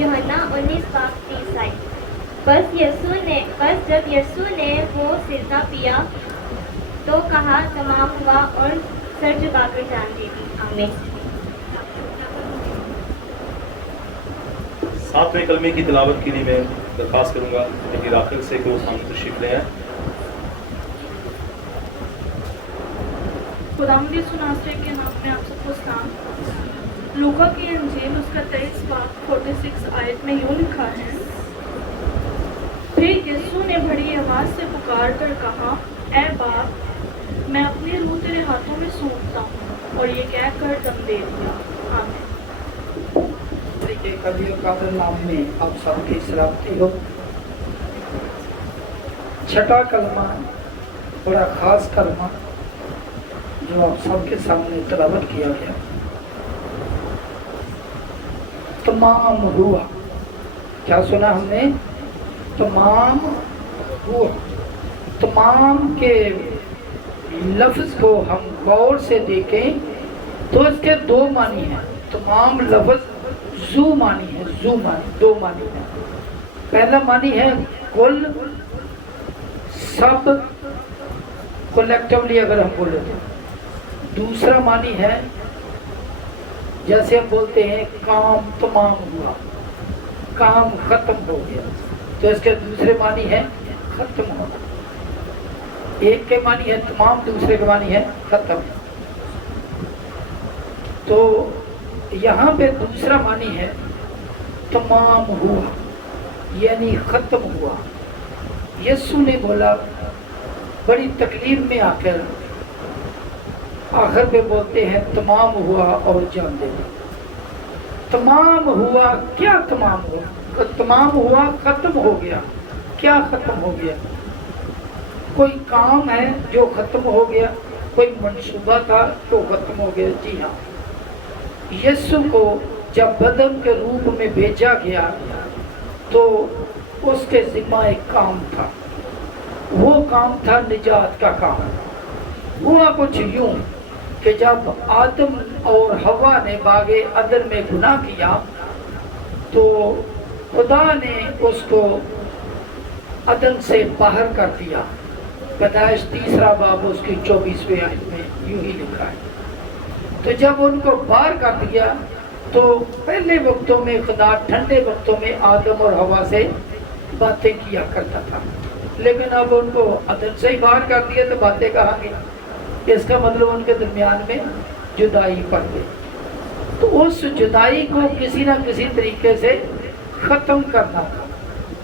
यूहन्ना 19:30। बस जब यीशु ने वो सिरका पिया तो कहा तमाम हुआ और सर झुकाकर जान दे दी। आमीन। सातवें कलमे की तिलावत के लिए मैं दरख्वास्त करूंगा कि राफिल से को सामने तशरीफ ले आए। खुदावंद यीशु नासरी के नाम में आप सबको सलाम। लूका की इंजील उसका 23 बाब 46 आयत में यूं लिखा है, फिर यीशु ने बड़ी आवाज से पुकार कर कहा, ऐ बाप, मैं अपनी रूह तेरे हाथों में सौंपता हूँ, और ये कहकर दम दे दिया। आमीन। के कवि और कादर नाम में आप सबकी सलामती हो। छठा कलमा बड़ा खास कलमा जो आप सबके सामने तिलावत किया गया, तमाम हुआ। क्या सुना हमने? तमाम हुआ। तमाम के लफ्ज को हम गौर से देखें तो इसके दो मानी हैं। तमाम लफ्ज जू मानी है, जू मानी, दो मानी है। पहला मानी है कुल, सब, कलेक्टिवली अगर हम बोले तो। दूसरा मानी है जैसे हम बोलते हैं काम तमाम हुआ, काम खत्म हो गया, तो इसके दूसरे मानी है खत्म होना। एक के मानी है तमाम, दूसरे के मानी है खत्म। तो यहाँ पे दूसरा मानी है तमाम हुआ, यानी खत्म हुआ। यीशु ने बोला, बड़ी तकलीफ में आकर आखिर पे बोलते हैं तमाम हुआ और जान दे दी। तमाम हुआ, क्या तमाम हुआ? तमाम हुआ, खत्म हो गया। क्या खत्म हो गया? कोई काम है जो खत्म हो गया, कोई मंसूबा था जो खत्म हो गया। जी हाँ, यीशु को जब बदन के रूप में भेजा गया तो उसके जिम्मा एक काम था। वो काम था निजात का काम। हुआ कुछ यूं कि जब आदम और हवा ने बागे अदन में गुनाह किया तो खुदा ने उसको अदन से बाहर कर दिया। पैदाइश 3 बाब उसकी 24वें आयत में यूं ही लिखा है। तो जब उनको बाहर कर दिया तो पहले वक्तों में खुदा ठंडे वक्तों में आदम और हवा से बातें किया करता था, लेकिन अब उनको अदन से ही बाहर कर दिया तो बातें कहाँ गई? इसका मतलब उनके दरमियान में जुदाई पड़ गई। तो उस जुदाई को किसी ना किसी तरीके से ख़त्म करना था।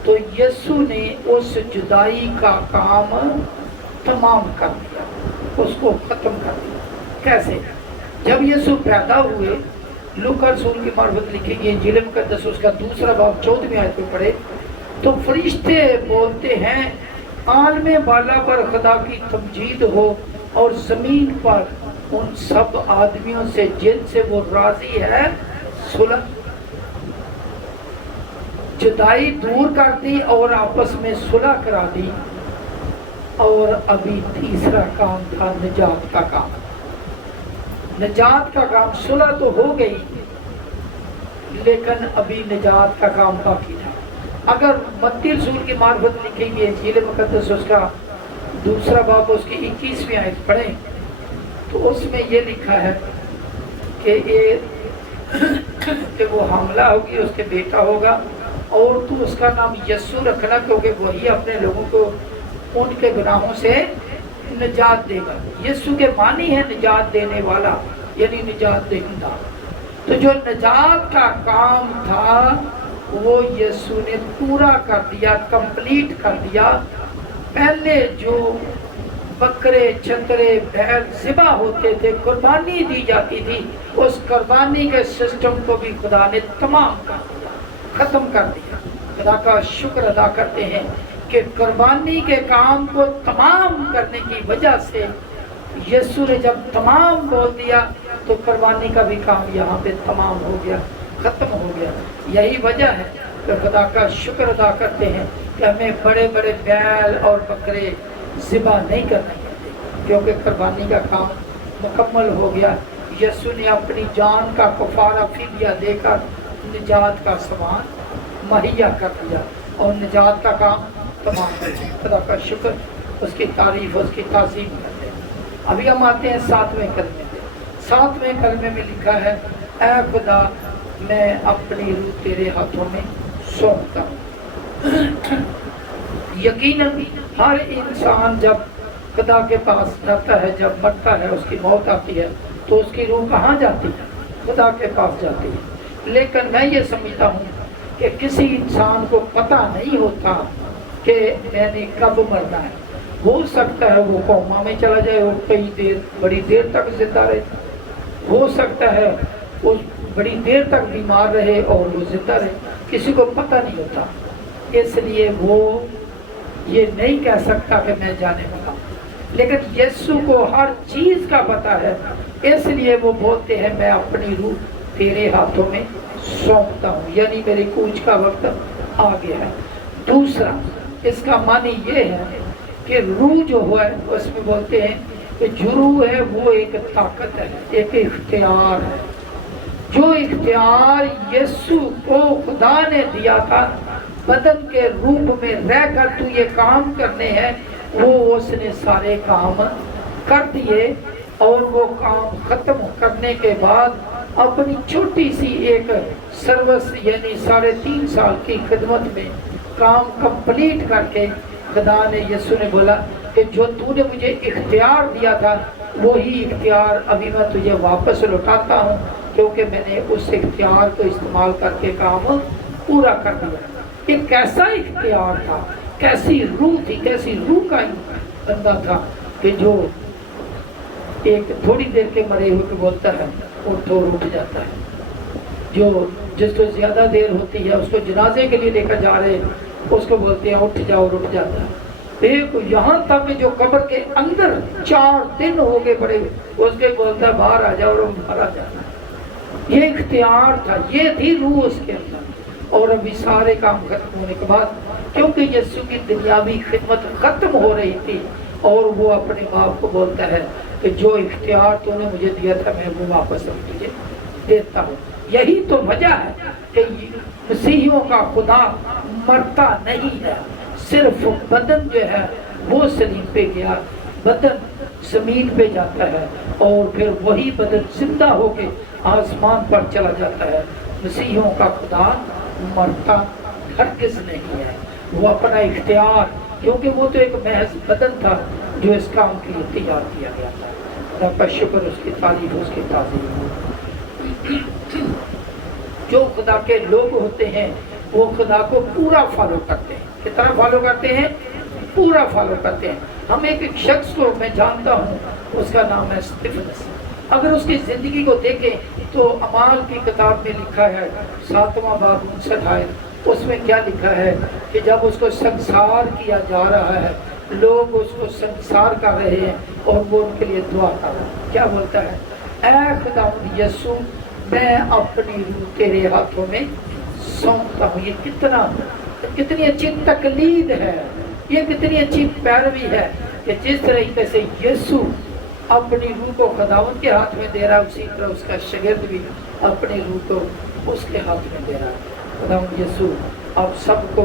तो यीशु ने उस जुदाई का काम तमाम कर दिया, उसको ख़त्म कर दिया। कैसे? जब यीशु पैदा हुए, लूका रसूल की मार्फत लिखी गई इंजील मुक़द्दस उसका 2 बाब 14वीं आयत में पढ़े तो फरिश्ते बोलते हैं, आलमे बाला पर खुदा की तमजीद हो और ज़मीन पर उन सब आदमियों से जिनसे वो राजी है सुलह। जुदाई दूर कर दी और आपस में सुलह करा दी। और अभी तीसरा काम था निजात का काम। निजात का काम, सुलह तो हो गई लेकिन अभी निजात का काम बाकी था। अगर मत्ती रसूल की मार्फत लिखी गई इंजील मुक़द्दस उसका 2 बाब उसकी 21वीं आयत पढ़ें तो उसमें ये लिखा है कि वो हमला होगी, उसके बेटा होगा और तू उसका नाम यीशु रखना क्योंकि वही अपने लोगों को उनके गुनाहों से निजात देगा। यीशु के मानी है निजात देने वाला, यानी निजात देना। तो जो निजात का काम था वो यीशु ने पूरा कर दिया, कंप्लीट कर दिया। पहले जो बकरे, छतरे, बैल ज़िबा होते थे, कुर्बानी दी जाती थी, उस कुर्बानी के सिस्टम को भी खुदा ने तमाम कर दिया, ख़त्म कर दिया। खुदा का शुक्र अदा करते हैं कि कुर्बानी के काम को तमाम करने की वजह से यीशु ने जब तमाम बोल दिया तो कुर्बानी का भी काम यहाँ पे तमाम हो गया, ख़त्म हो गया। यही वजह है कि खुदा का शुक्र अदा करते हैं कि हमें बड़े बड़े बैल और बकरे ज़िबा नहीं करने पड़ते क्योंकि कुर्बानी का काम मुकम्मल हो गया। यीशु ने अपनी जान का कफ़ारा फिदिया देकर निजात का सामान मुहैया कर दिया और निजात का काम तमाम कर दिया। खुदा का शुक्र, उसकी तारीफ, उसकी ताज़ीम करते हैं। अभी हम आते हैं 7वें कलमे में। 7वें कलमे में लिखा है, ऐ खुदा मैं अपनी रूह तेरे हाथों में सौंपता हूँ। यकीनन हर इंसान जब खुदा के पास जाता है, जब मरता है, उसकी मौत आती है, तो उसकी रूह कहाँ जाती है? खुदा के पास जाती है। लेकिन मैं ये समझता हूँ कि किसी इंसान को पता नहीं होता कि मैंने कब मरना है। हो सकता है वो कोमा में चला जाए और कई देर, बड़ी देर तक जिंदा रहे। हो सकता है वो बड़ी देर तक बीमार रहे और वो जिंदा रहे, किसी को पता नहीं होता। इसलिए वो ये नहीं कह सकता कि मैं जाने वाला हूँ। लेकिन यीशु को हर चीज़ का पता है, इसलिए वो बोलते हैं मैं अपनी रूह तेरे हाथों में सौंपता हूँ, यानी मेरे कूच का वक्त आ गया है। दूसरा इसका मानी ये है कि रूह जो है उसमें बोलते हैं कि जो रूह है वो एक ताकत है, एक इख्तियार है। जो इख्तियार यीशु को खुदा ने दिया था बदन के रूप में रहकर तू ये काम करने हैं, वो उसने सारे काम कर दिए। और वो काम खत्म करने के बाद अपनी छोटी सी एक सर्विस यानी 3.5 साल की खिदमत में काम कंप्लीट करके खुदा ने, यीशु ने बोला कि जो तूने मुझे इख्तियार दिया था वही इख्तियार अभी मैं तुझे वापस लौटाता हूँ, क्योंकि मैंने उस इख्तियार को इस्तेमाल करके काम पूरा कर दिया। एक कैसा इख्तियार था, कैसी रूह थी, कैसी रूह का बंदा था कि जो एक थोड़ी देर के मरे हुए को बोलता है उठ और उठ जाता है। जो जिसको ज़्यादा देर होती है उसको जनाजे के लिए लेकर जा रहे उसको बोलते हैं उठ जाओ और उठ जाता है। देखो यहाँ तक जो कब्र के अंदर 4 दिन हो गए बड़े, उसके बोलता है बाहर आ जाओ और बाहर आ जाता। ये इख्तियार था, ये थी रूह उसके अंदर। और अभी सारे काम खत्म होने के बाद, क्योंकि यीशु की दुनियावी खिदमत खत्म हो रही थी, और वो अपने बाप को बोलता है कि जो इख्तियार तूने मुझे दिया था मैं वो वापस अब तुझे देता हूँ। यही तो वजह है कि मसीहियों का खुदा मरता नहीं है, सिर्फ बदन जो है वो सलीम पे गया, बदन जमीन पे जाता है और फिर वही बदन जिंदा होके आसमान पर चला जाता है। मसीहियों का खुदा मरता हरगिज़ नहीं है। वो अपना इख्तियार, क्योंकि वो तो एक महज बदन था जो इस काम के लिए तैयार किया गया था। खुदा का शुक्र, उसकी तारीफ, उसकी ताज़ीम। जो खुदा के लोग होते हैं वो खुदा को पूरा फॉलो करते हैं। कितना फॉलो करते हैं? पूरा फॉलो करते हैं। हम एक शख्स को मैं जानता हूँ, उसका नाम है स्टीफनस। अगर उसकी ज़िंदगी को देखें तो अमाल की किताब में लिखा है 7वां बाब 59 आयत, उसमें क्या लिखा है कि जब उसको संसार किया जा रहा है, लोग उसको संसार कर रहे हैं और वो उनके लिए दुआ कर रहा है। क्या बोलता है? ऐ खुदा यीशु मैं अपनी रूह तेरे हाथों में सौंपता हूँ। ये कितनी अच्छी तकलीद है, ये कितनी अच्छी पैरवी है कि जिस तरीके से यीशु अपनी रूह को खुदावंद के हाथ में दे रहा है, उसी तरह उसका शागिर्द भी अपनी रूह को उसके हाथ में दे रहा है। खुदावंद यीशु आप सबको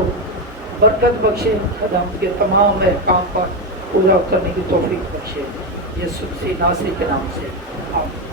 बरकत बख्शे, खुदावंद के तमाम काम पर पूरा उतरने की तौफीक बख्शे। यीशु मसीह नासरी के नाम से आमीन।